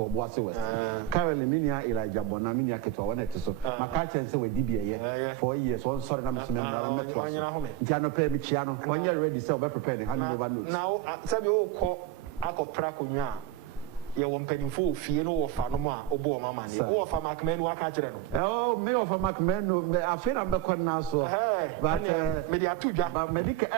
for Boise West. Currently, Minia Elijah Bona, Minia Keto, one at so. My catcher said with DBA 4 years, one sort of Jano Pay Michiano, 1 year ready, so we're preparing. Now, Samuel call Uncle Pracunia. You won't pay full fee no Fanoma or Boma, or for Macman, what catcher. Oh, me of a Macman, I feel I'm the corner now, so. But media 2 jump, but medical.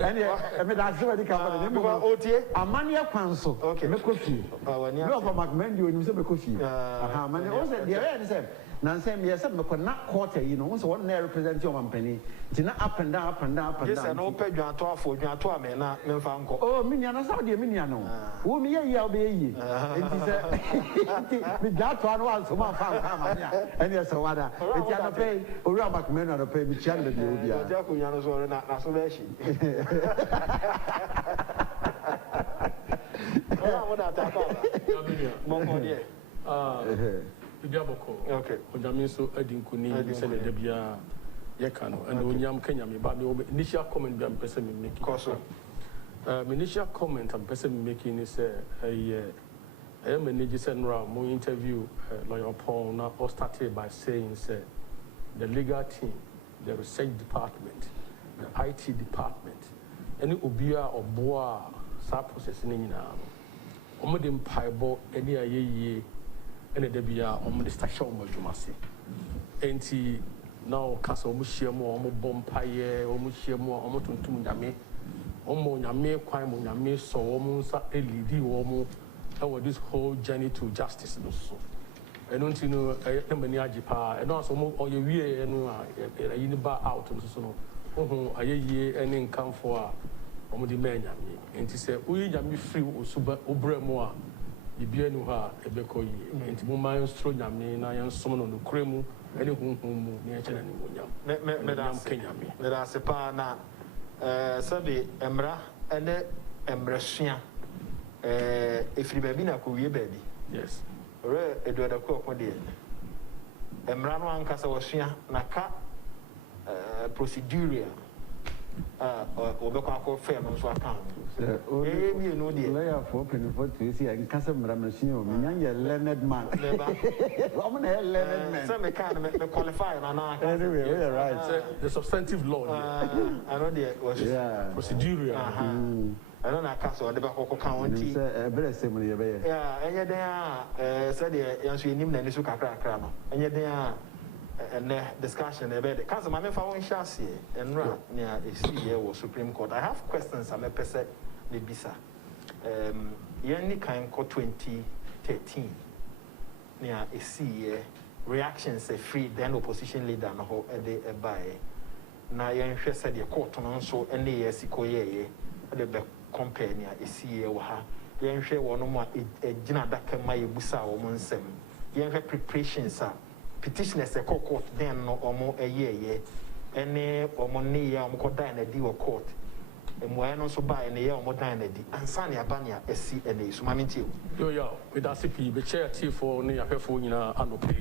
And that's what they come OTA. A mania council, okay, make coffee. No, for Macman, you say coffee. Aha, man, also the other said. Nancy, yes, I'm not quarter, you know, so one represent your company. It's not up and down, up and down, up and down. Yes, I know, pay your tour for your tour, man. Oh, Miniano, Saudi Miniano. Who me, I'll be ye. With that one was my family. And yes, so what I pay, or Ramak men are pay me channel. Jacuyanos or not, so there she. Okay. Ojamiso Edinkuni said the Debia Yakano and Unyam Kenya, but the initial comment I'm person making. Initial comment I'm person making is a manager and round more interview lawyer Paul now or started by saying the legal team, the research department, the IT department, any Ubia or Boa start processing now. Omodim Paibo any ye. And the Debia on the station of Jumasi. And now Castle Mushiamo, Bompaye, or Mushiamo, or Motuntum Yame, Omo Yame, Quimo Yame, so almost a lady woman over this whole journey to justice. I don't know, Maniajipa, and also all your year and bar out and so on. A year and income for Omodi Mania. And he said, we Yami free Usuba Ubremoa. Ibianu ha ebeko yi enti mo man stro nyame na yan som no kremu ene hunhum ne ya ni monyam me da kenyame me da se pa na sabe emra ene emresua efiri ba bi na ko wie ba bi yes ore eduada ko de emra no ankasa wo sua na ka procedure obeko akofɛ no so aka ho mi no de lawyer for penifo to see I can say machine o me learned man I'm not learned man so me can me qualify na anyway we are right the substantive law I know the was procedure I don't know so de ba ko kan won ti better say me be yeah enye den say de yanso enim na ni so kakra no enye den and discussion about it. Because my phone chassis and run near a CA or Supreme Court. I have questions. I'm a person, the Bisa. Yenny kind called 2013 near a CA reactions a free then opposition leader and whole a day a buy. Now, you said the court on so any year, Sikoye, the company a CA or her. You share one more a dinner that can my Busa or Monsem. You have preparations up. Petitioners a court then no omo a year any omoni ya omko dine di or court and why no so buy in a year omo dine di and sani abania SC and a sumaminti yo with ACP the chair for near careful in anope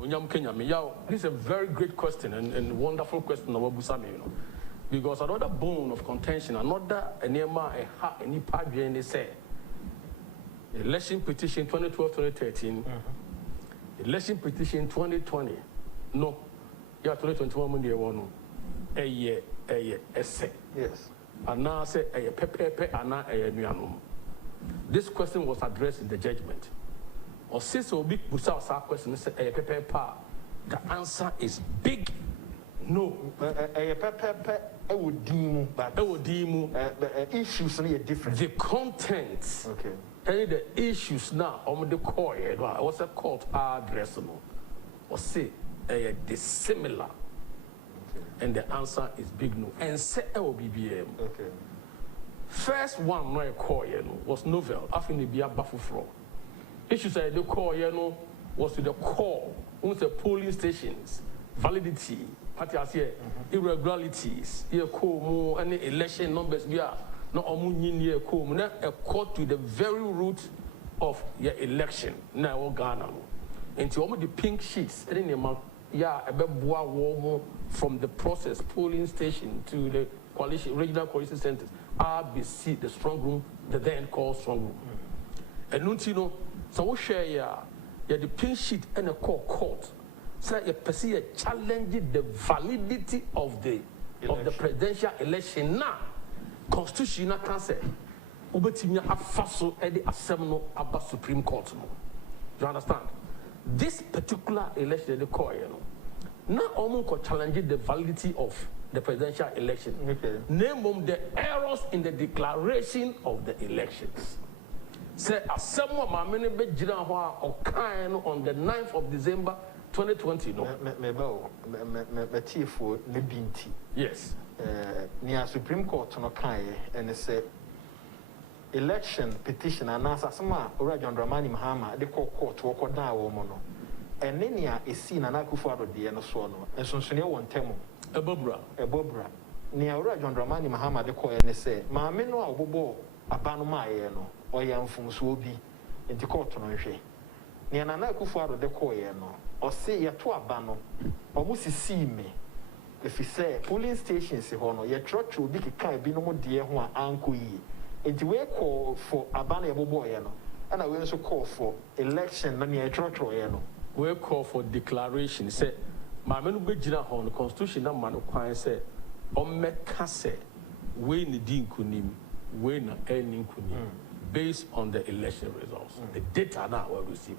unyam Kenya me yo this is a very great question and wonderful question of Busami, you know, because another bone of contention another enema a ha any padre and they say election petition 2012-2013 election petition 2020 no yeah 2021 when they won a year essay yes and now say a pepe and now a nuanum. This question was addressed in the judgment or since will be busa question say a pepe pa the answer is big no a pepe I would deem but issues are different the contents okay and the issues now on the core, what's a court addressable or say dissimilar, and the answer is big no. And say BBM. Okay. First one, no core, was novel. After the Bia Bafufro. Issues at the core, was to the core, the polling stations, validity, what I say, irregularities, any election numbers, no omunyi a court to the very root of your election now Ghana into almost the pink sheets from the process polling station to the coalition regional coalition centers RBC the strong room the then called strong room And no, so we share ya the pin sheet and a court. Say you perceive challenging the validity of the presidential election now. Constitutional cancer. Ubetimia afaso edi asemno aba Supreme Court no. You understand? This particular election the call, now almost challenging the validity of the presidential election. Okay. Name the errors in the declaration of the elections. Say someone mamene be jira ho okan on the 9th of December 2020 no. Me chief ne binti. Yes. Near Supreme Court no kan and say election petition and answer some John Dramani Mahama the court work down woman. And then ya is seen an Akufo de and so on. And so near one temo. A bobra. Near John Dramani Mahama the court and say, Mamma no bobo abanoma no or yam from Swobi into court on she. Near an Akufo de court no or say ya to abano almost see me. If you say polling stations hono ye church will be kai be no more dear one uncle ye. Into we call for abano boy no. And I will also call for election no near church or no. We call for declaration. Say, Mamma no be jina on the constitution that man requires say, Omeka say, we need kunim, we na earning kunim, based on the election results. The data now we receive.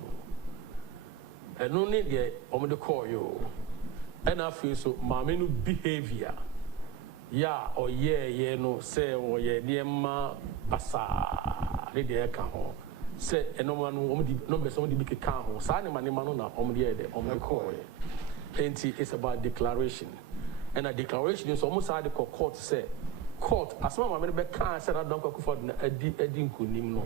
And only the omde call you. And I feel so, Mamma no behavior. Yeah, or yeah, no, say, or yeah, niema basa, the account. Say, and no one numbers only be count. Sign money manona on the call. It's about declaration. And a declaration is almost like the court say, court, as one of my can't say, I don't go for Eddie Kunimno.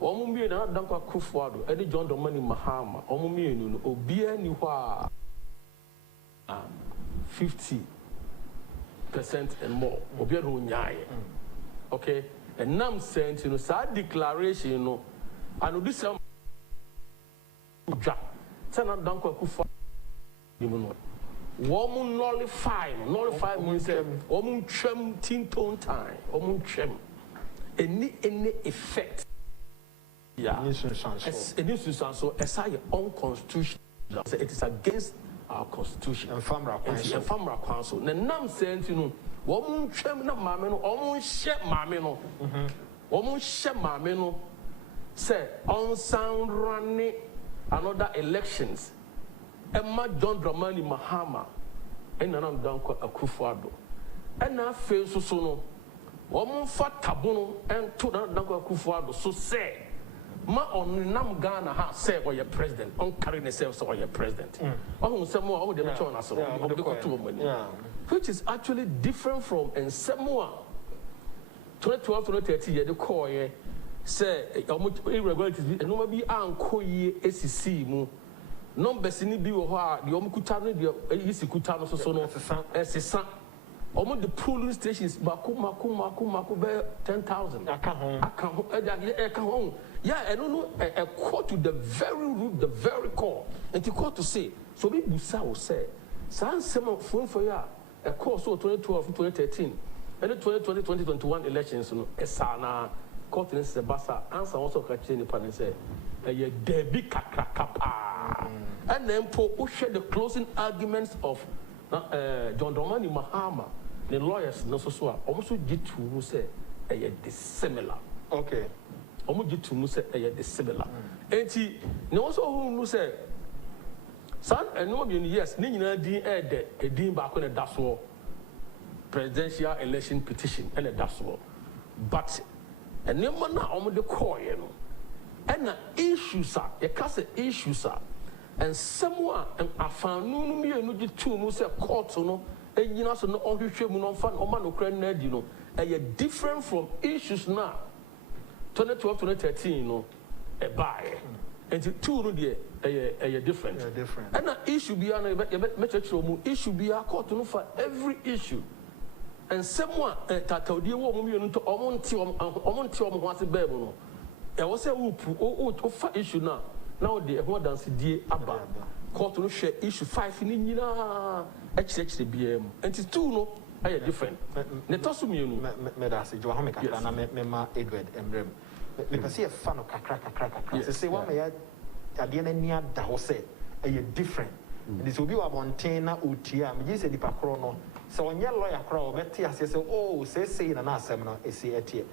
Omumi and I don't go for Eddie John Domani Mahama, Omumi, Obia Niwa 50% and more. Obia Runyai. Okay? And now I'm saying, sad declaration, and this is don't go for woman nullify means woman trim tin tone time, woman trim any effect. Yeah, so as I own constitution, it is against our constitution and family council. The nam saying, woman trim na mameno, woman share mameno, woman share mameno. Say on sound running another elections. Emma John Dramani Mahama and Nanam Danko Akufo-Addo. And now face so no. Woman fat tabono and to Danko Akufo-Addo. So say ma on Nam Ghana ha say or your president on carrying themselves or your president. Oh, some more the which is actually different from and some more 2012 2013 the call say irregularities and no be anko ye SCC mu numbers ni bi wo ho a de omukuta no de yisikuta no so no esesa the polling stations mako be 10,000 aka ho yeah I don't know a court to the very root the very core and the court to say so be busa will say san sem phone for ya a course so 2012 2013 and the 2020 2021 elections no esana court in Sebasa answer also catching the panel say a debi kakrakapa and then share the closing arguments of John Dramani Mahama the lawyers no so almost get to say a dissimilar okay almost get to say a dissimilar and he no also who say son and no yes nina din a din back on a daso presidential election petition and a daso but and no man na the call and the issues are a case issues are and someone and I found no me no di two no say court no and you know so no ohwehwe mu no fan o man no kra na di no e different from issues now 2012 2013 no e buy and two no dey e different and the issue be na me church mu issue be a court no for every issue and someone tatawdie wo mu no to omonti ho ase ba mu no e wo say o fa issue now the who dance die aba court no share issue 5 ni nyina actually BM and it's two no are different ne to so mienu me da se jo ha me kaka na me ma Edward Emrem because see a fan of kakra. So say one may at the end near the house a different. This will be a montana utia. Me say the pacrono. So when your lawyer crowd, Betty says, oh, say in an seminar, a say at here.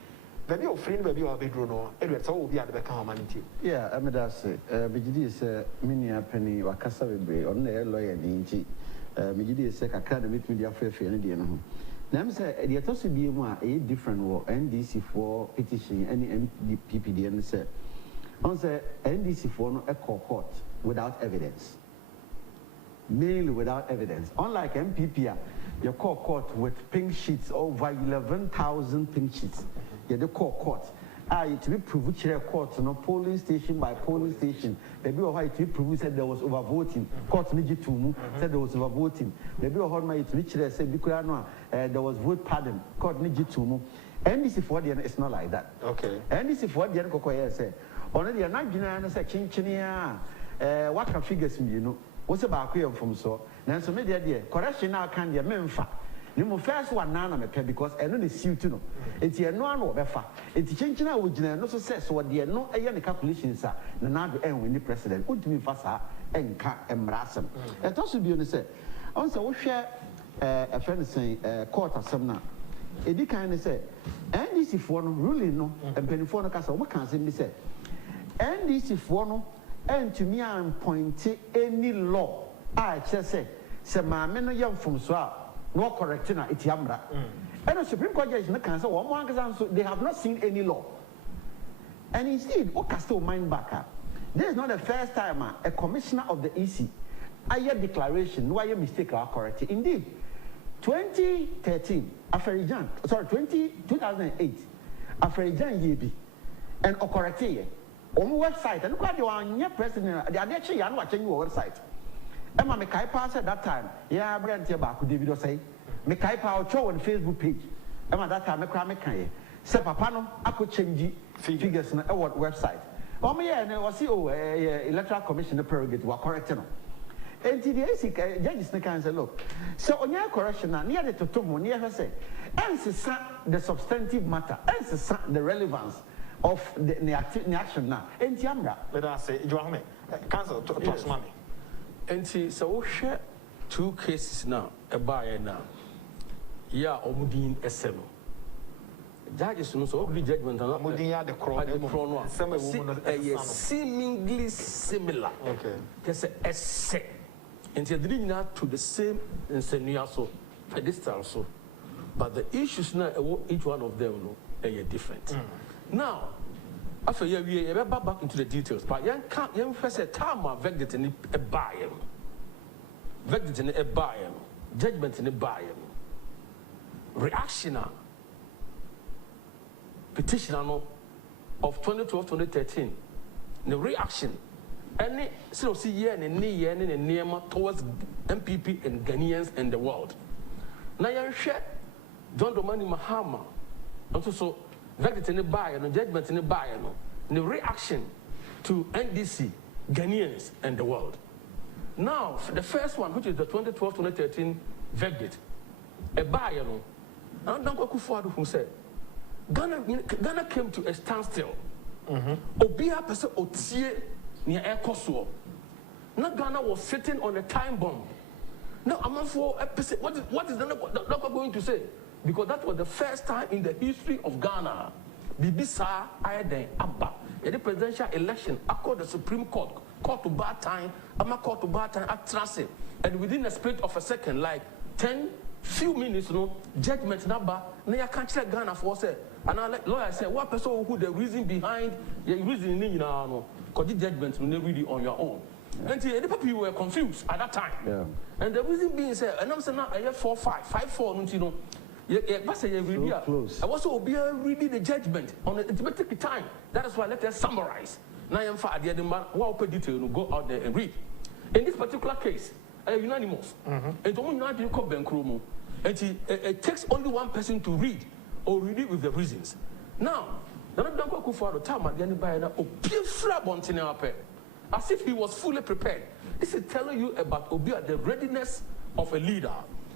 Maybe your friend, maybe your bedroom, or Edward, all be at the humanity. Yeah, I mean, that's it. Bijidi is a mini penny or Cassabe on the lawyer in G. Bijidi is a academy media fair for any dinner. Now, the Atosi be a different war, NDC for petition, any PPD, and say, on the NDC for a court without evidence. Mainly without evidence. Unlike MPP, you call court with pink sheets, over 11,000 pink sheets. You do call court. To be proved to court, no polling station by polling station. Maybe or why to be proved said there was overvoting. Court need to move, said there was overvoting. Maybe or how to reach there said because there was vote pardon. Court need to move. NDC for the end, it's not like that. Okay. NDC for the end, Cocoya say. Only the not general section, what can figures you know. What's about queer from so? Now, so maybe idea. Correction now can be a memfa. You move first one nana me because I know the suit to know. It's your no one or befa. It's changing our original no success what dear no any calculations are. The now the end when the president would be fasa and cat and rasam. And also be on the set. Also, we share a friend saying court or some now. It kind of say, NDC for no ruling no and penny for no castle. What can say me say? NDC for no. And to me, I'm pointing any law. I just say, my men are young from Swat, no correcting it Yamra. And the Supreme Court judge in the council, they have not seen any law. And instead, what can still mind back up? This is not the first time a commissioner of the EC, I hear declaration, no mistake or correct. Indeed, 2013, 2008, Aferijan Yebi, and Okorete. On website, and quite you are your president, they are actually watching your website. Emma Mekai pass at that time, yeah, Brent Yabaku David say, Mekai Power show on Facebook page. Emma that time, Mekai, Sepapano, I could change figures on our website. Oh, me, and I was electoral commission prerogative were correct. And the ACK judges can say, look, so on your correction, near the Totomo, near her say, answer the substantive matter, answer the relevance. Of the action now. And Yamra, let us say, Joame, cancel to mommy. And see, so we share 2 cases now, a buyer now. Yeah, Omudin SM. Judges no so the judgment on Omudia the chrono. Seemingly similar. Okay. There's a essay. And they're dealing now to the same insinuation, so pedestal so. But the issues now, each one of them are different. Now, after we back into the details, but young first a time of verdict in a buyer, verdict in a buyer, judgment in a buyer, reaction, petition of 2012-2013, the reaction, any so see year and near and near towards MPP and Ghanaians and the world. Now, you share John Domani Mahama, and so. Verdict in the buyer, no judgment in the buyer, no. The reaction to NDC, Ghanaians, and the world. Now, the first one, which is the 2012-2013 verdict, a buyer, no. And Danko Kufuor who said, Ghana came to a standstill. Obia person otie near air Kosovo. Now Ghana was sitting on a time bomb. Now I'm not for a person. What is the doctor going to say? Because that was the first time in the history of Ghana. Bibisa Ayden Abba. In the presidential election, I called the Supreme Court, court to bar time, I'm a court to bar time at Transit. And within a split of a second, like 10 few minutes, judgment number, I can't check Ghana for say. And I lawyer said, what person who the reason behind the reason because the judgment will never really on your own. Yeah. And the people were confused at that time. Yeah. And the reason being said, and I'm saying now I have 4-5, 5-4, so close. I was also reading the judgment on the automatic time. That is why let us summarize. Now I'm for the man who detail go out there and read. In this particular case, unanimous. And only now you call Benkromo. And it takes only one person to read or read it with the reasons. Now, Danko Kufuor time at the end by as if he was fully prepared. This is telling you about Obia, the readiness of a leader.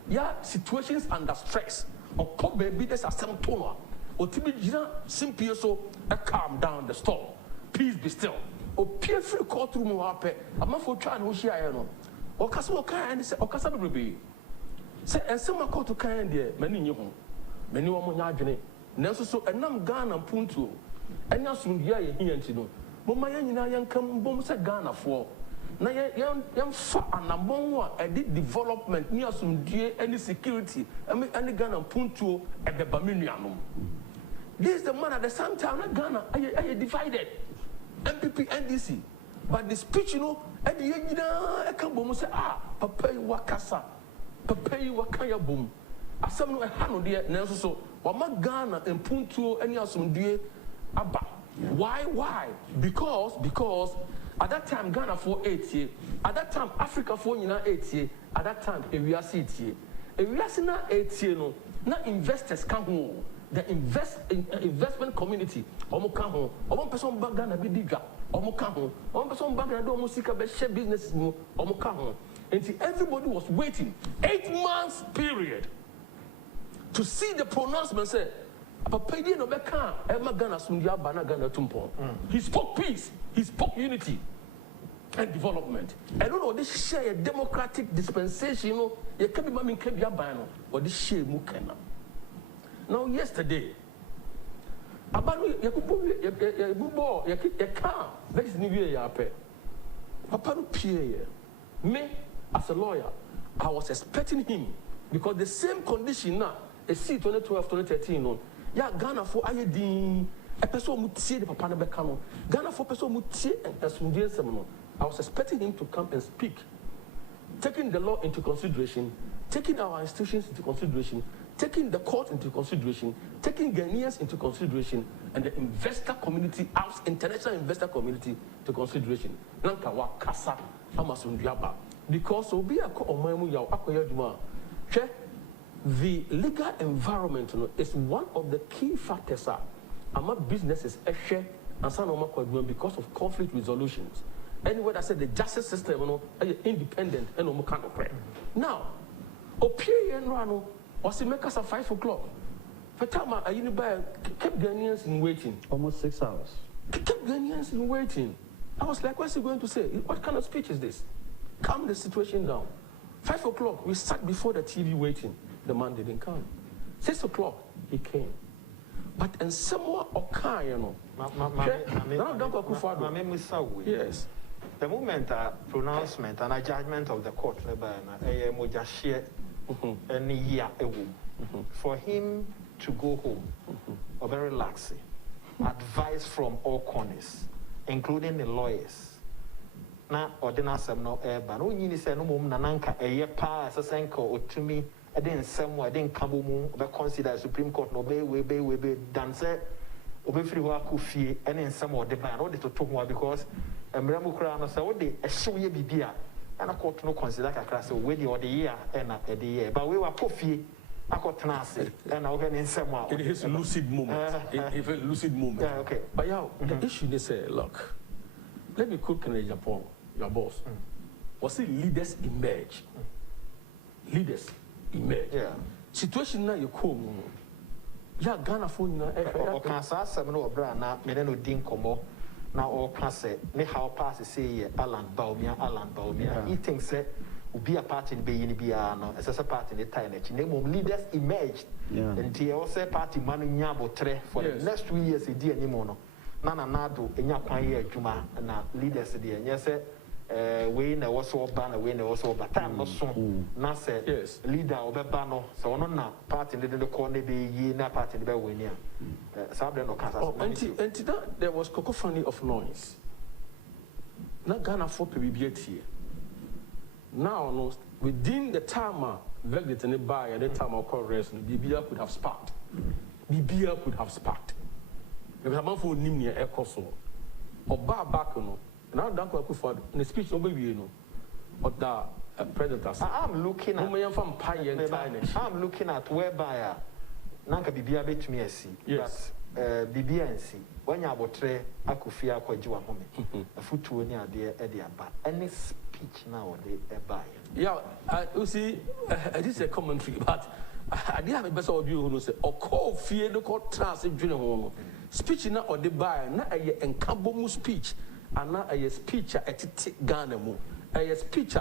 Yeah, situations under stress. Or baby, there's a some tone. Otibi jina simply so calm down the storm. Peace be still. O peer free courtroom wape. I'm not for trying to share no. O kasa o kan say o kasa bebrebe. Say ensema court kan de mani nyi ho. Mani wo mo nya adwene. Nanso so enam Ghana puntu. Enya sumdia ye hianti no. Mo ma yan nyina yan kam bom se Ghana fo. Na yan fa anamon wa edi development ni asumdie any security any Ghana puntu e be bamenuanom. This is the man at the same time na Ghana are divided. MPP NDC. But the speech, you know, at the end, I can't boom say, papa, you wakasa, papa, you wakaya boom. As some no hand dear, Nelson, so, Wama Ghana and Puntu, any asum dear, Abba. Why? Because at that time, Ghana for 8 years, at that time, Africa for 8 years, at that time, we are 8 years. If we are 8 years, no, now investors come home. The investment community, Omokaho, one person bagana be digger, Omokaho, one person bagana do musika be share business, Omokaho. And everybody was waiting 8 months period to see the pronouncement say, Papa no beka, Emma Ghana Sundia Bana Ghana Tumpo. He spoke peace, he spoke unity and development. I don't know, this share a democratic dispensation, you know, you can't be making Kebiabano, or this share Mukena. Now, yesterday, about you can't. That is New Year. Papa, me as a lawyer, I was expecting him because the same condition now, a C 2012, 2013, no, yeah, Ghana for IED, a person would see the Papa Becano, Ghana for person would see a Sunday seminar. I was expecting him to come and speak, taking the law into consideration, taking our institutions into consideration, taking the court into consideration, taking Ghanaians into consideration, and the investor community, international investor community to consideration. Nankawa kasa amasundiaba because obi akọ omanmu yaw akoyaduma. The legal environment is one of the key factors. Among businesses and because of conflict resolutions. Anyway, I said the justice system independent and now, opinion rano. Was it make us at 5 o'clock? For time I kept Ghanaians in waiting. Almost 6 hours. Kept Ghanaians in waiting. I was like, what's he going to say? What kind of speech is this? Calm the situation down. 5 o'clock, we sat before the TV waiting. The man didn't come. 6 o'clock, he came. But in somewhere occur, you know. Yes. The moment pronouncement and a judgment of the court, for him to go home, or very laxy, advice from all corners, including the lawyers. Now, ordinance no but no you say no mum nananka a year pass a senko or to me, I didn't somewhere, I didn't come but consider Supreme Court no be dance obe free wa kufi and in some or the ban or the to talk because a Mramukra say what they a show ye bibia. And I court no consider a class of waiting or the year and a year. But we were coffee, I got tenacity, and I'll get in somewhere. In his lucid moment. If a lucid moment. Yeah, okay. But yeah, the issue they say, look, let me cook in Japan, your boss. Was it leaders emerge? Leaders emerge. Yeah. Situation now you come. Yeah, Ghana phone now. Okay, so I'm no brand now, me no dinkomo. Now all pass it. Me how pass say Alan Baumia. He thinks that will be a party in Bayinibia, no, as a party in the time. Leaders emerged. And he also party money nyabo tre for the next 2 years. He did any mono. Nana Nado, and Yakwaya Juma, and leaders there. And yes, we know also ban away, also but time no soon. Nasa, yes, leader of a bano, so no party in the corner be ye na party in the Bewinia. Sabra no Casa. And to that, there was cacophony of noise. Not Ghana for PBT. Now, no, within the time, verdict and the buy at the time of correct, BBA could have sparked. BBA could have sparked. If a man for Nimia Ecoso or Bar Bacono. Now, in the speech, nobody know. But the predators. I'm looking at whereby Nanka Bibia bet me a see. Yes. Bibia and see. When you are tre, I could fear quite you a home. A foot to near dear Eddie, but any speech now they buy. Yeah, you see, this is a commentary, but I didn't have a best of you who say, or call fear the court trans in general. Speech na or the buy, na a encabomu speech, and na a speech at Ghana, a speech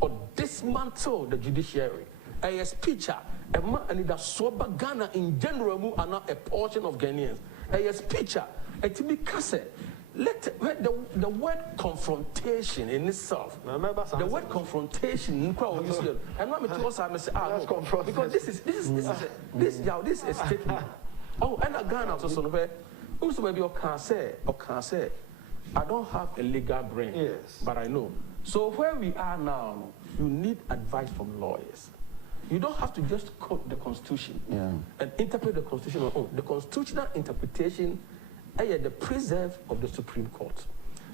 or dismantle the judiciary, a speech, a man and the sober Ghana in general, and not a portion of Ghanaians, a speech, a to cassette. Let the word confrontation in itself, the word confrontation, and not because because this is a statement. Oh, and again, also maybe you can say, I don't have a legal brain, yes, but I know. So where we are now, you need advice from lawyers. You don't have to just quote the Constitution and interpret the Constitution on own. The constitutional interpretation is the preserve of the Supreme Court.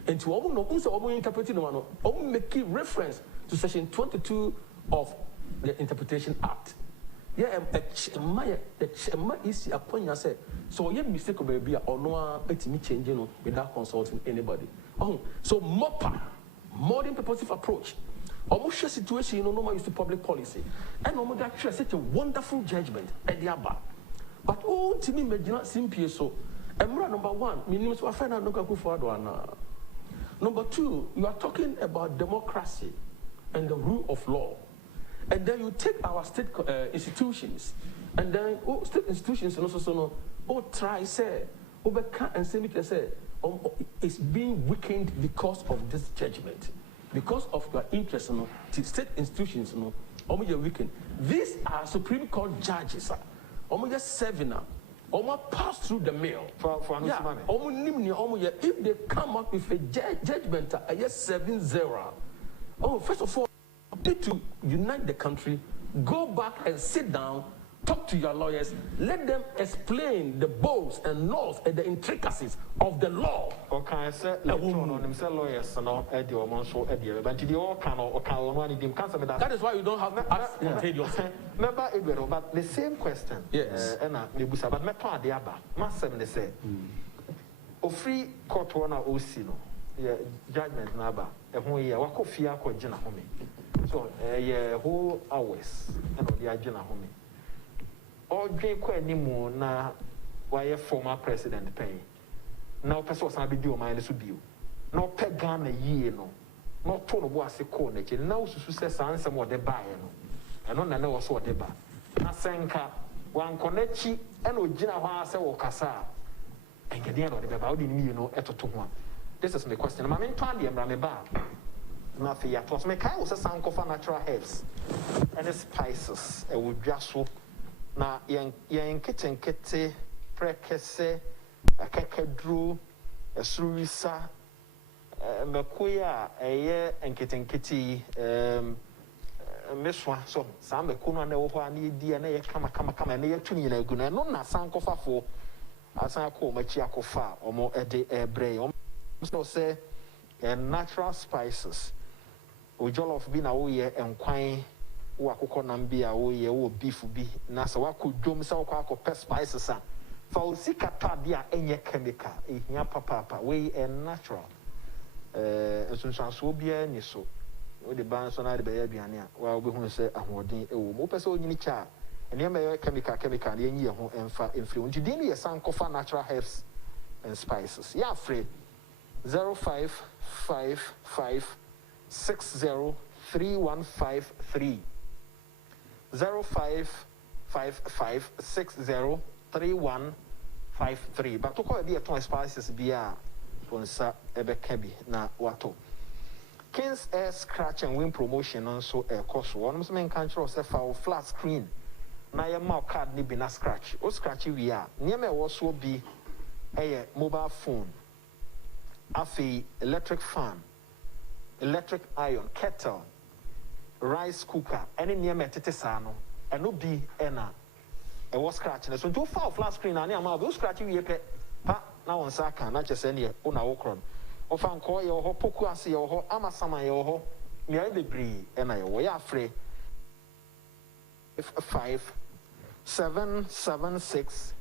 And to all interpreting making reference to Section 22 of the Interpretation Act. Yeah, is a point I said. So you mistake of baby or no me changing without consulting anybody. Oh, so modern purposive approach. Almost share situation, you know, normal use to public policy. And almost actually such a wonderful judgment at the Abba. But oh, to me, not simple so. Number one, minimum to find out no forward one. Number two, you are talking about democracy and the rule of law. And then you take our state institutions, and then state institutions and also try say, and say, it's being weakened because of this judgment, because of your interest in state institutions, you're weakened. These are Supreme Court judges, just serving up. Pass through the mail. If they come up with a judgment, a yes 7-0. First of all, you need to unite the country, go back and sit down, talk to your lawyers, let them explain the bolts and laws and the intricacies of the law. Okay, I said, lawyers that is why you don't have to ask yourself. Remember, but the same question. Yes. But my part, the Abba, massive, they say. O free court one or Osino, judgment Naba, and when you walk off here, called Jenna Homie. So, whole hours, and the Jenna Homie. Or drink any more now, why a former president pay. Now, persons I be doing my little deal. No peg gun a year, no. Not told was a corner, now success answer what they buy. I don't know what they buy. Nasenka, one connechi, and Ojina Hasa or Casa. And get the end of the about you know, at 2-1. This is my question. I'm in Tandi and Rameba. Nothing yet. Was my cow was a sound of natural herbs and the spices. I would just so now young kitten kitty, precase, a kakadru, a surisa, Makuya, a year and kitten kitty, Miss one, so some the Kuna never need DNA, come, and near to me, and good, and not Sankofa for as I call my Chiacofa or more a day a bray. So say, and natural spices. We jollof been away and quine, Wako Nambia, or beef be, Nasa Waku Dum Sauka pest spices. For Sikatabia, any chemical, in papa, way and natural. As soon as will be any so. With the bands on the baby, while we want to say, I'm holding a woman, so you need child. And you may chemical, the year and influence. You didn't a coffee natural herbs and spices. Yeah, free 0555603153. 0555603153. But to call it a spices be a ponsa ebe kebi na wato. King's Air Scratch and Win promotion also a cost one. Must mean control say for flat screen. Na your mouth card ni be na scratch. O scratch we are. Near me also be a mobile phone. Afi electric fan, electric iron, kettle, rice cooker. Any near me tetesano. And no be ena. E was scratching. So do flat screen and near mouth. O scratch we pe. Pa na on saka na just any una okron. Ofan ko ye ho poku ase ye ho amasama ye ho me ai bebre e na ye wo ya free 5776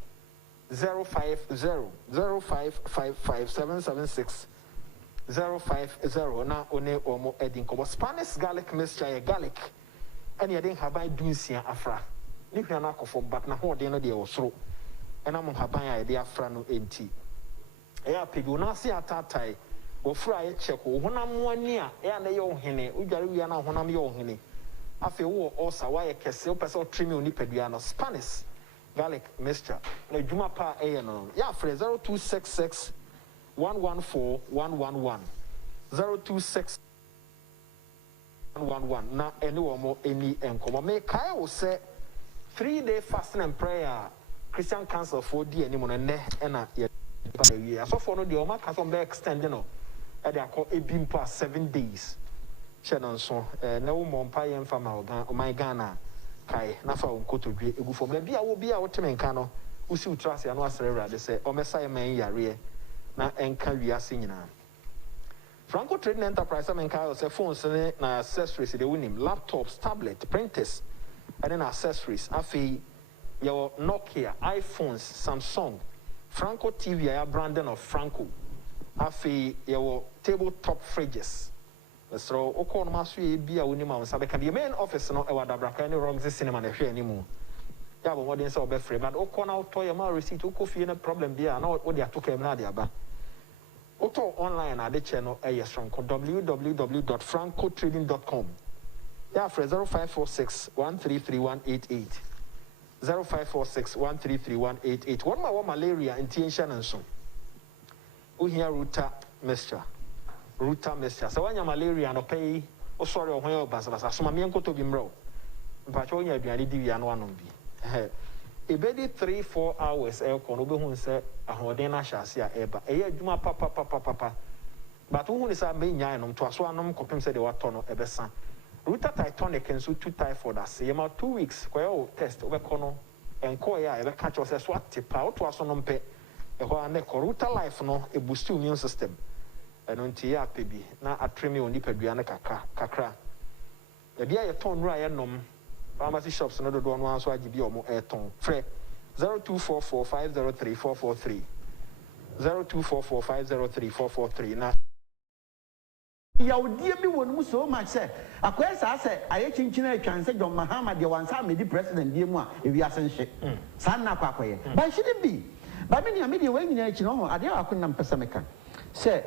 050 0555776 050 na one omo edin ko Spanish garlic mixture ye garlic and ye den have by dunsia afra ni hwa na akofo but na ho de no de wo soro ena mo haban a de afra no enti eya pebi una se atatai wo fra ye check wo honam ani a eya na ye ohene udware wia na honam ye ohene afi wo osa wa ye kese wo pese o trimi oni padua no Spanish garlic mixture na djuma pa eye no ya frɛ 0266 114 111 026 111 na eni wo mo eni enkomo me kai wo se 3-day fasting and prayer Christian Council for di eni mo no ne na ye ba wi asofo no de o ma ka so be extend no e de akọ ebimpo 7 days che no so na wo mo mpa ye mfa ma o my Ghana kai na fa won kotodwe egufo ma bia wo bia wo temenka no wo si utrase ya no asere urade se o mesa ye man yare na enka wiase nyina Franco Trading Enterprise amenka yo se phones na accessories de winim laptops tablet printers and then accessories afi your Nokia iPhones Samsung Franco TV ya branding of Franco afi your tabletop fridges so okon no maso e bia woni ma wonsa be ka the main office no e wada braka ni Roxy Cinema na hwe ani mu ya bo modern say obe free but okon na to your ma receipt okofie na problem bia na wo de atoka em na de aba Auto online at the channel www.francotrading.com. Yeah, for 0546 133 0546 133 188. One more malaria in Tienshan and so. We hear Ruta mixture. So when you malaria no pay, oh sorry, when you're basabasa, so my uncle to be mro. But when you're being the one on be. Ebedi 3-4 hours aircon obe hu se ahoden na hyase a eba eye adwuma papa but hu ni sa me nyaa no to aso anom kopem se de wato no ebesa router titanic nso 2 typhoid ase ye ma 2 weeks kwa yo test obekọ no enko ya ebe catch us so atipa oto aso no mpe eho ane ko router life no e boost immune system eno nti ya pebi na atreme oni padua ne kakra e bia ye ton nura ye nom pharmacy shops no do no anso agibi omo eton frɛ 0244503443 0244503443 na yawdie bi wonu so much say akwai sa aye chinchina atwan se John Mahama de wansa medi president die mu a ewi asenhye san na kwakoye but shouldn't be but me de we nyina achi no ho ade akonna mpesa meka say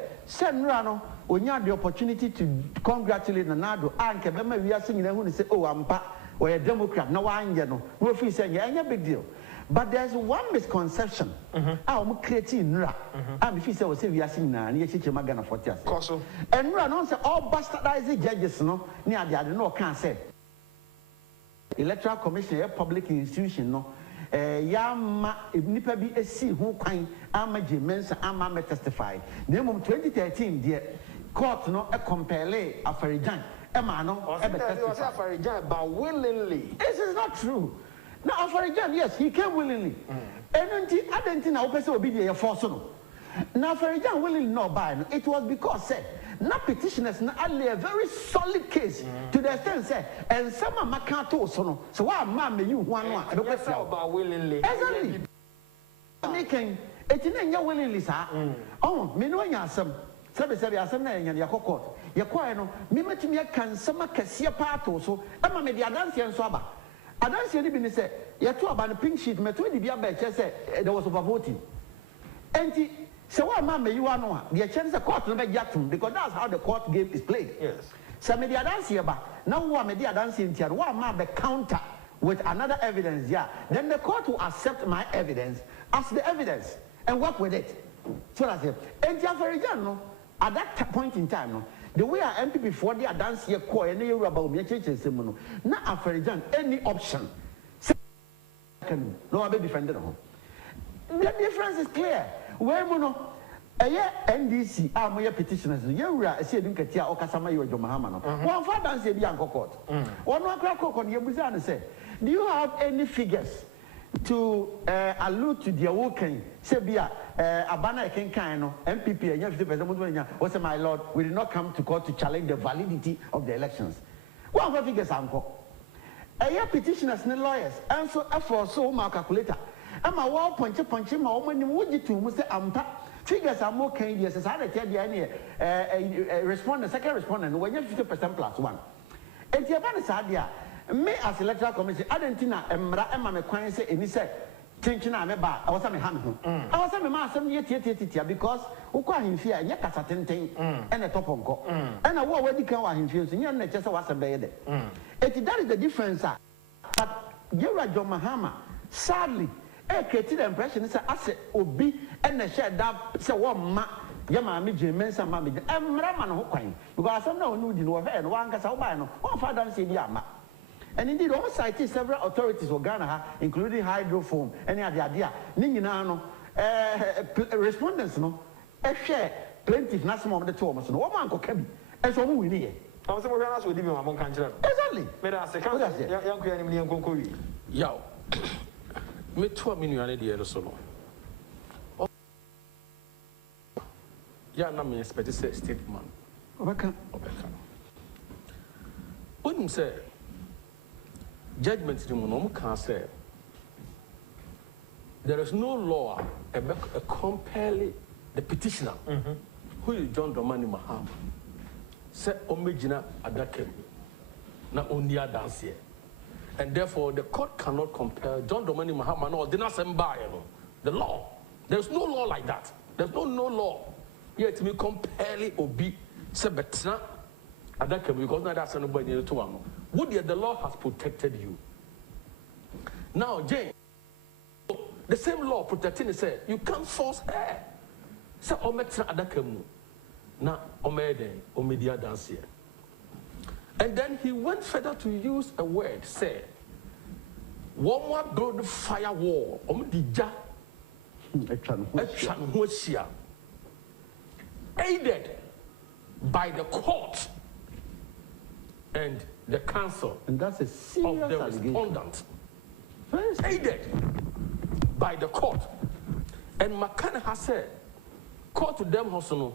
nura no onya the opportunity to congratulate Nado anke bema wi ase nyina hu ni say oh ampa or a Democrat, no one, you know, we feel saying, yeah, big deal. But there's one misconception. I'm creating Nra. I'm if you say, we are seeing now, and you see Magana for just. And Nra don't say all bastardized judges, no, near the other, no, can't say. Electoral Commission, a public institution, no. Yama, if Nipa be a C who kind, I'm a Jimensa, I'm a testify. Name of 2013, dear court, no, a compelle, a Ferijan. Emano, but willingly. This is not true. Now, Farijan, yes, he came willingly. And I didn't know person be the force. Now, Farijan willingly not buy. It was because said, now petitioners now a very solid case to the extent said, and some of my canto so why mamma you one about willingly. Exactly. Making it in your willingly, sir. Oh, me know some. Sabe asem na enya ya kokot ye kwae no me matumi aka nsema kase paato so ama me de adanse enso aba adanse ni bi ni se ye to aba no pink sheet metumi di bia ba che se there was overvoting enti se wa ma me yiwa no a de che se court no be jatum because that's how the court game is played. Yes, se me de adanse ba na wo me de adanse ntia wa ma be counter with another evidence, yeah, then the court will accept my evidence as the evidence and work with it. So that's it. And no, at that point in time, no, the way I MP before they are dancing here, core and you about me, no, not Afarijan, any option. No, I be defended. The difference is clear. Where mono, a year NDC, I'm your petitioners, you are a saying Katia or Kasama, you are Mahamano. One for dance a young court. One more crack on your Buzan say, do you have any figures to allude to the awoken? Sebia, Abana Kenkano, MPP, and you was my lord, we did not come to court to challenge the validity of the elections. One for figures, uncle. A year petitioners and lawyers, and so for so my calculator. I'm a wall puncher, my woman, would you to Mr. Ampa? Figures are more candidates as I tell you, respondent, second respondent, when you're 50% plus one. And the Abana Sadia. me as electoral commission adentina emra ema me kwan say eni say chinchina me ba awasa me ha me ho awasa me ma asem ye tie because ukwa ahemfi a nye kasa tenten ene toponko ena wo wadi kan wa ahemfi nso nye na chese wasa be ye de that is the difference but Yura John Mahama sadly created the impression say ase obi ene share that say wo ma ya ma me jemensa ma me emra ma no ho kwan because asem na onu di no he no wan kasa wo ba no wo fa dan say bi ama. And indeed, all cited several authorities of Ghana, including hydrofoam, any other idea. Ninginano, respondents, no, a share plaintiff, not some of the Thomas, no one could come. And so we need. I was going to ask you among country. Exactly. But I say, young Concuri. Yow, me 2 million idea or so. Yeah, no, me expect to say statement. Okay. Wouldn't say. Judgment can say there is no law compelling the petitioner who is John Dramani Mahama say omejina adakem na onia dance here, and therefore the court cannot compel John Dramani Mahama no did not send by the law. There's no law like that. There's no law yet me compelling obi say betina adakem because now that's nobody to one. Would the law has protected you? Now, Jane, the same law protecting it said you can't force her. Say ometra adakemu na omede omedia dance here. And then he went further to use a word, say, one more build firewall, omedija, aided by the court and the counsel, and that's a serious of the respondent, aided by the court. And McCann has said, court to them also,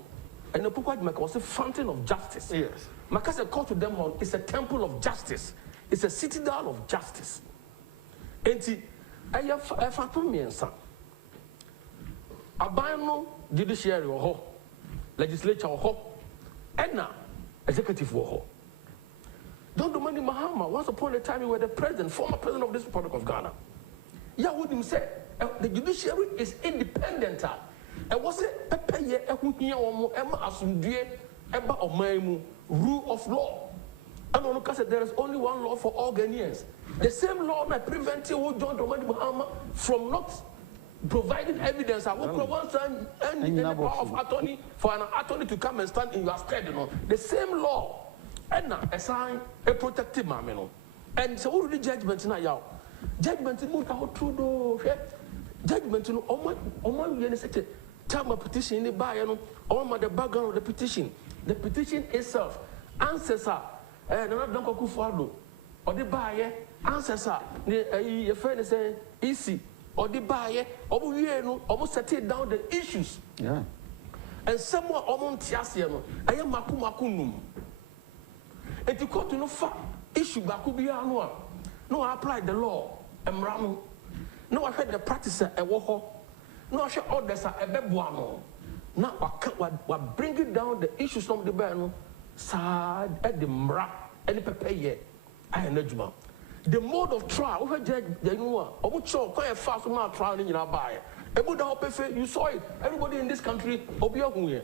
and the people was a fountain of justice. Yes. McCann said, court to them is a temple of justice, it's a citadel of justice. And I have found me and son. Abano judiciary or legislature or and now executive war. John Dramani Mahama, once upon a time, you were the president, former president of this Republic of Ghana. Yeah, what him say? The judiciary is independent. And what's it? Rule of law. And on the there is only one law for all Ghanaians. The same law may prevent you, John Dramani Mahama, from not providing evidence. I will provide any power of attorney for an attorney to come and stand in your stead. You know, the same law. And now a sign a protective mamma. And so all the judgment now yaw. Judgment in how true do judgment in Oman University. Time a petition in the buyer on the background of the petition. The petition itself answers and not don't go for or the buyer answers your friend is saying easy or the buyer almost setting down the issues. Yeah. And someone almost tiasiano. I am makumakunum. And you come to no issue bakubia no I apply the law and ramu. No I heard the practice a woho. No I share orders a bebuano. Now I bring it down the issues from the ban. Sad at the mra and the pepe I know. The mode of trial, who judge the new one, or which show quite a fast amount trial in our buy. You saw it. Everybody in this country, Obiakuye.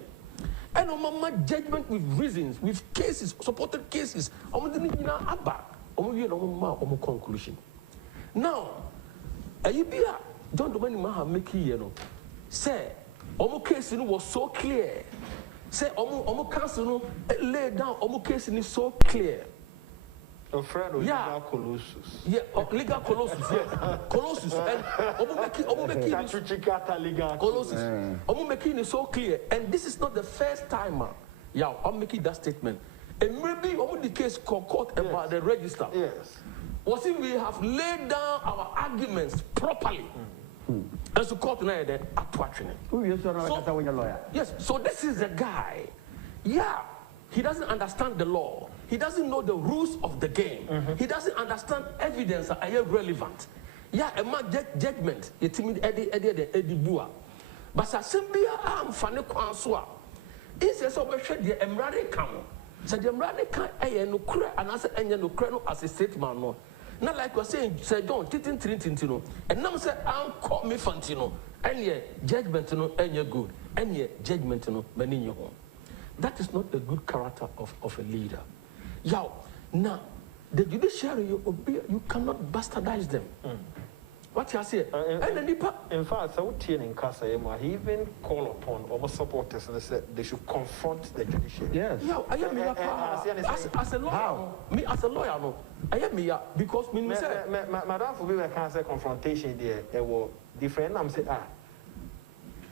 And on my judgment with reasons, with cases, supported cases, I'm conclusion. Now, John Dramani Mahama make here, say, case was so clear. Say, counsel lay down, case is so clear. A friend of legal colossus. Yeah, legal colossus, yes. Colossus. And colossus. Making it so clear. And this is not the first time, I'm making that statement. And maybe the case court about the register. Yes. Was it we have laid down our arguments properly. And so court now then yes, so this is a guy. Yeah, he doesn't understand the law. He doesn't know the rules of the game. He doesn't understand evidence that are relevant. Yeah, a man judgment. You timid Eddie Bua. But Sasimbia am Fanny Kwanswa. Is a so much the Emrade Camo. So the Mrani can't no cry and answer any no cry as a statement. No. Not like we're saying, say, don't titin trintino. And now say, I'll call me Fantino. And ye judgment no, and you're good. And ye judgment no, many your home. That is not a good character of a leader. Yo, now, the judiciary, you cannot bastardize them. What you say? In fact, in Casa, he even called upon almost supporters and said they should confront the judiciary. Yes. Yeah, I am as a lawyer. How? Me as a lawyer, no. I am me because me say. Madam, for me, I can't say confrontation there. There were different. I'm saying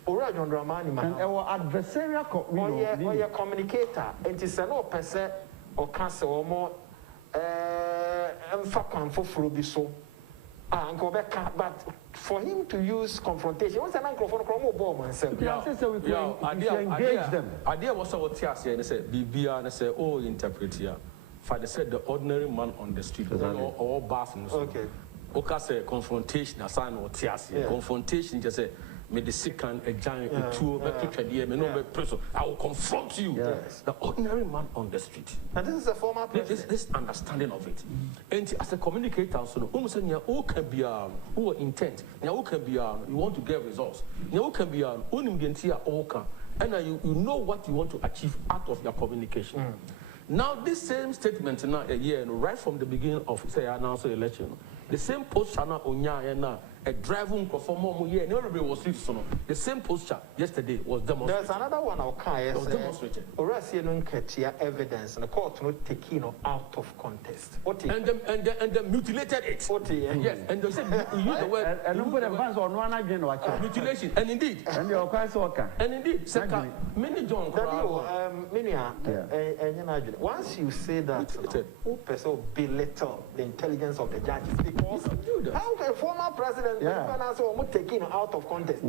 Ora John Dramani man. And our adversarial communicator. It is no person or cancer or more. But for him to use confrontation, what's an uncle for a chromo bomb and say, engage them. Idea was our tears here and say, BBR and say, oh, interpret here. Father said the ordinary man on the street or bathroom. Okay. Okay, say confrontation, a sign or tears here. Confrontation just say, me the second a giant, a two, I will confront you. Yes. The ordinary man on the street. And this is a former president. This understanding of it. And as a communicator, so almost who can be who are intent, who can be you want to get results, who can be and you know what you want to achieve out of your communication. Now, this same statement now a year, right from the beginning of say announced election, the same posture now on a driving performer year, everybody was the same posture yesterday was demonstrated. There's another one I'll demonstrated. Or evidence and the court not taking out of context. And then mutilated it. Yes, and they said you use the word mutilation. And indeed, and indeed, second, many John. Once you say that, who person belittle the intelligence of the judges because how can a former president taking out of context?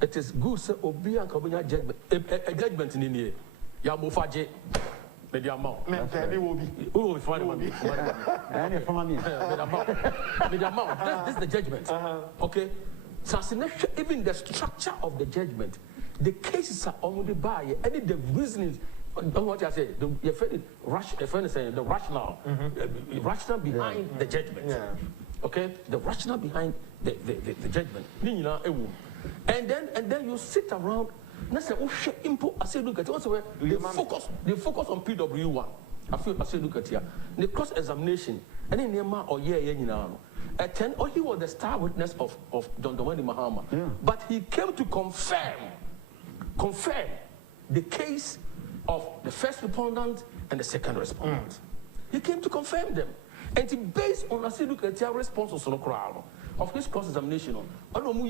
It is good to obey and judgment. A judgment in the Yamufaje. Media amount. Who will find money? This is the judgment. Okay. So even the structure of the judgment, the cases are already by any the reasons. What I say, the rationale, rationale behind the judgment. Okay, the rationale behind the judgment. And then you sit around. They focus on PW1. I feel look at here. The cross examination. And in Nema or he was the star witness of John Dramani Mahama. But he came to confirm the case of the first respondent and the second respondent. He came to confirm them. And he based on a responses on the crowd of his cross examination. I don't know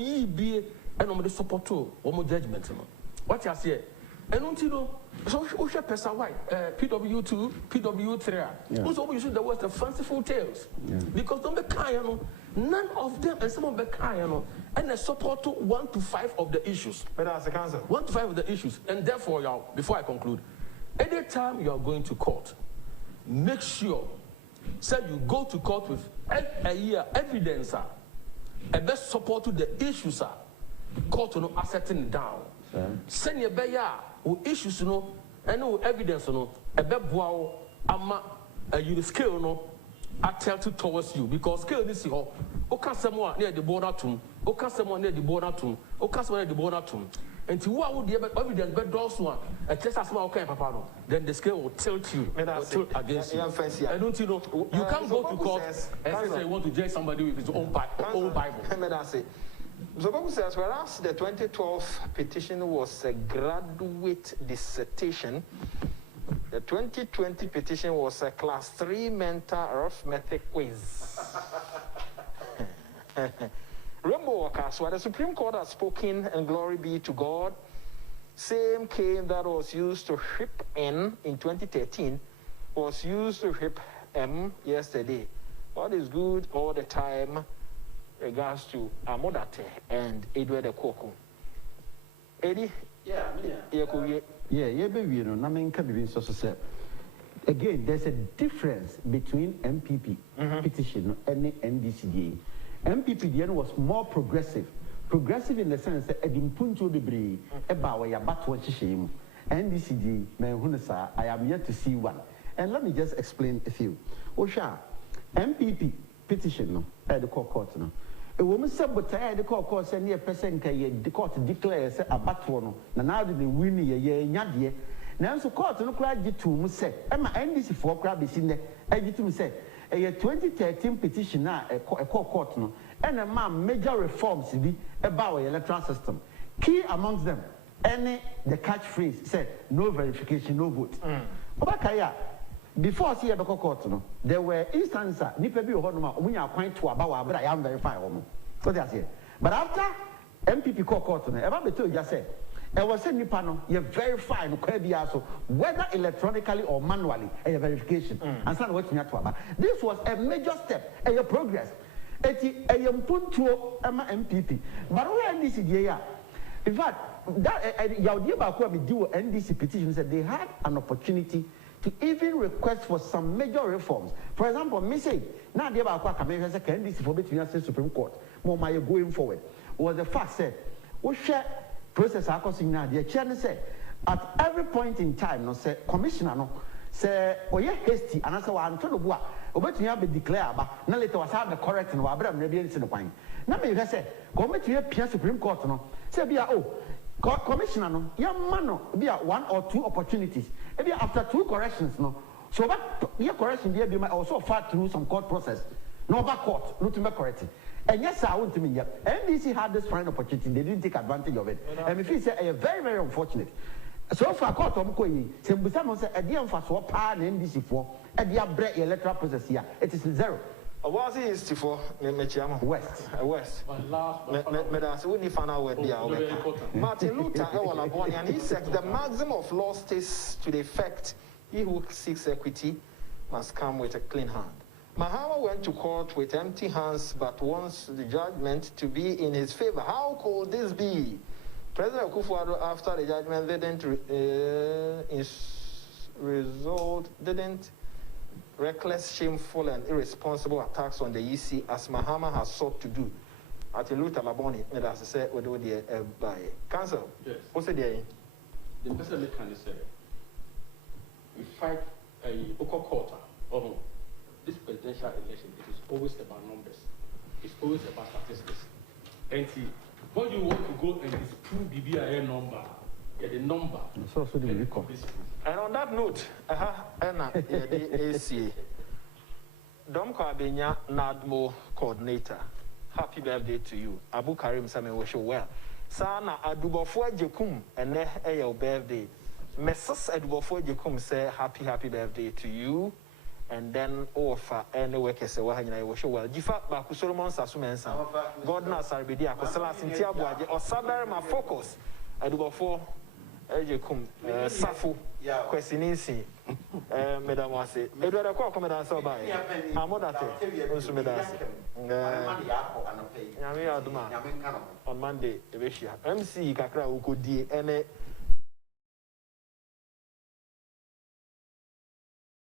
the support to or judgment. What you say? And until so person white PW2, PW3. Also you see there was the fanciful tales. Because don't be none of them and some of the and they support to 1 to 5 of the issues. But that's the council. 1 to 5 of the issues. And therefore, before I conclude, anytime you are going to court, make sure you go to court with a year evidence and best support to the issues court to not setting it down. Send your beya with issues and no evidence a beboao ama you scale I tell to towards you because scale this here. Okay, someone near the border tomb. Okay, someone near the border tomb. Okay, someone near the border tomb. And to what would the evidence be those one? Just as small okay, Papa. Then the scale will tilt you, tilt against you. I don't you can't go to court and say you want to judge somebody with his own Bible. Zoboku says, whereas the 2012 petition was a graduate dissertation, the 2020 petition was a class 3 mental arithmetic quiz. Rainbow Workers, where the Supreme Court has spoken, and glory be to God, same cane that was used to whip N in 2013 was used to whip M yesterday. What is good all the time regards to Amodate and Edward Ekoko. Eddie? Again, there's a difference between MPP petition and NDCDA. MPP was more progressive progressive in the sense that Edimpunto de Brie, about where Batwa Shishim, and DCD, Mahunasa, I am yet to see one. And let me just explain a few. Osha, MPP petition at the court. A woman said, but I had the court send me a person, the court declares a Batwono, and now they win a year, Yadia. Now, so court no cry to say, Emma NDC for crab is in there, I to say, a 2013 petition now, a court no, and a man major reforms be about the electoral system. Key amongst them, any the catchphrase said, no verification, no vote. Obakaya, before I see a court no, there were instances, Nipa be when you are quite to about, but I am verified. So that's it. But after MPP court no, ever be told just say, I was saying Nipano, you verify whether electronically or manually a verification. And so what you have to about. This was a major step, a progress. It put to MPP. But where this is in fact, that Yaudia do NDC petition said they had an opportunity to even request for some major reforms. For example, me say, now the NDC for between us Supreme Court, more my going forward, was the fact said, we share process now, the chairman said, at every point in time, no say commissioner no say hasty and I said, I'm told what about you have been declared, but now later was have the correct and what I'm maybe in the point. Now me say, come to your Supreme Court no say be commissioner no young man no be one or two opportunities. Maybe after two corrections no. So that your correction there be also fought through some court process. No back court, not to make correct. And yes, I want to mean yet. NDC had this fine opportunity, they didn't take advantage of it. And if you say very, very unfortunate. So far, court of Mkoyi, Sembusamo said, a dear for swap and NDC for a dear break electoral process here. It is zero. Was it is for West. West. Medas, we need find out where they are. Martin Luther, and he said the maximum of law stays to the effect he who seeks equity must come with a clean hand. Mahama went to court with empty hands but wants the judgment to be in his favor. How could this be? President Akufo-Addo, after the judgment, didn't reckless, shameful, and irresponsible attacks on the EC as Mahama has sought to do. At Luther Laboni, as I said, we do the by council. Yes. What's the day? The person can say, we fight a quarter of this presidential election. It is always about numbers. It's always about statistics. And when you want to go and disprove the BIA number, get the number. So the record. And on that note, the AC Domko Abenya NADMO coordinator. Happy birthday to you. Abu Karim Same wish you well. Sana Adubofo Jekum and your birthday. Mrs. Adubofo Jekum say happy birthday to you. And then offer any work as a wahina wish you well. Jifa Bakusolomon Sasumensa. God knows Arbidi Akosala Sintia Buaje or Sabarma focus. Adubofo Jekum Safu questioning. Madam was it. Edward Cock, Madam Soba. Amodate. On Monday, MC Kakra, who could be any